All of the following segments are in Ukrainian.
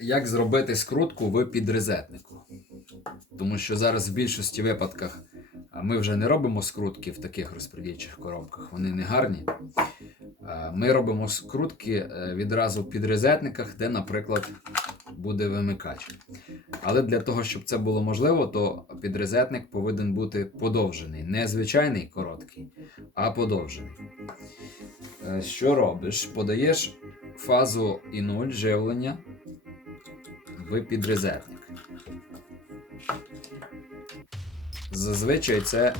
як зробити скрутку в підрезетнику. Тому що зараз в більшості випадках ми вже не робимо скрутки в таких розподільчих коробках, вони не гарні. Ми робимо скрутки е, відразу в підрезетниках, де, наприклад, буде вимикач. Але для того, щоб це було можливо, то підрезетник повинен бути подовжений. Не звичайний короткий, а подовжений. Е, Що робиш? Подаєш фазу і 0 живлення в підрезетник. Зазвичай це е,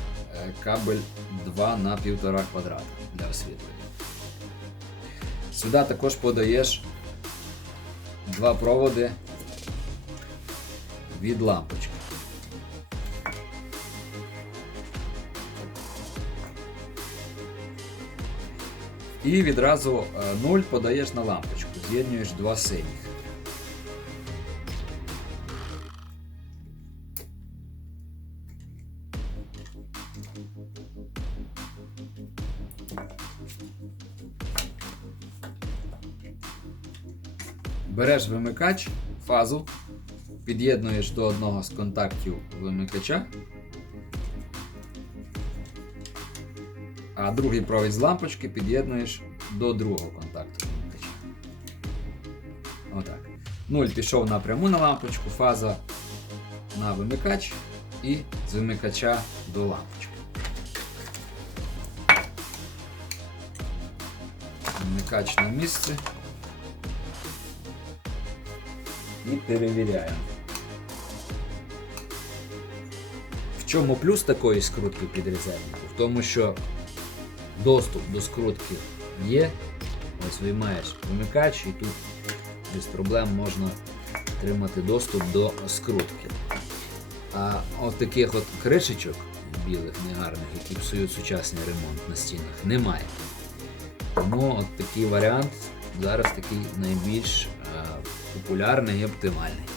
кабель 2 на 1,5 квадрата для освітлення. Сюди також подаєш два проводи від лампочки. І відразу 0 подаєш на лампочку, з'єднуєш два синіх. Береш вимикач, фазу, під'єднуєш до одного з контактів вимикача, а другий провід з лампочки під'єднуєш до другого контакту вимикача. Отак. 0 пішов напряму на лампочку, фаза на вимикач і з вимикача до лампочки. Вимикач на місце. І перевіряємо. В чому плюс такої скрутки підрізальнику? В тому, що доступ до скрутки є. Ось виймаєш вимикач і тут без проблем можна отримати доступ до скрутки. А от таких от кришечок білих, негарних, які псують сучасний ремонт на стінах, немає. Тому от такий варіант зараз такий найбільш популярний і оптимальний.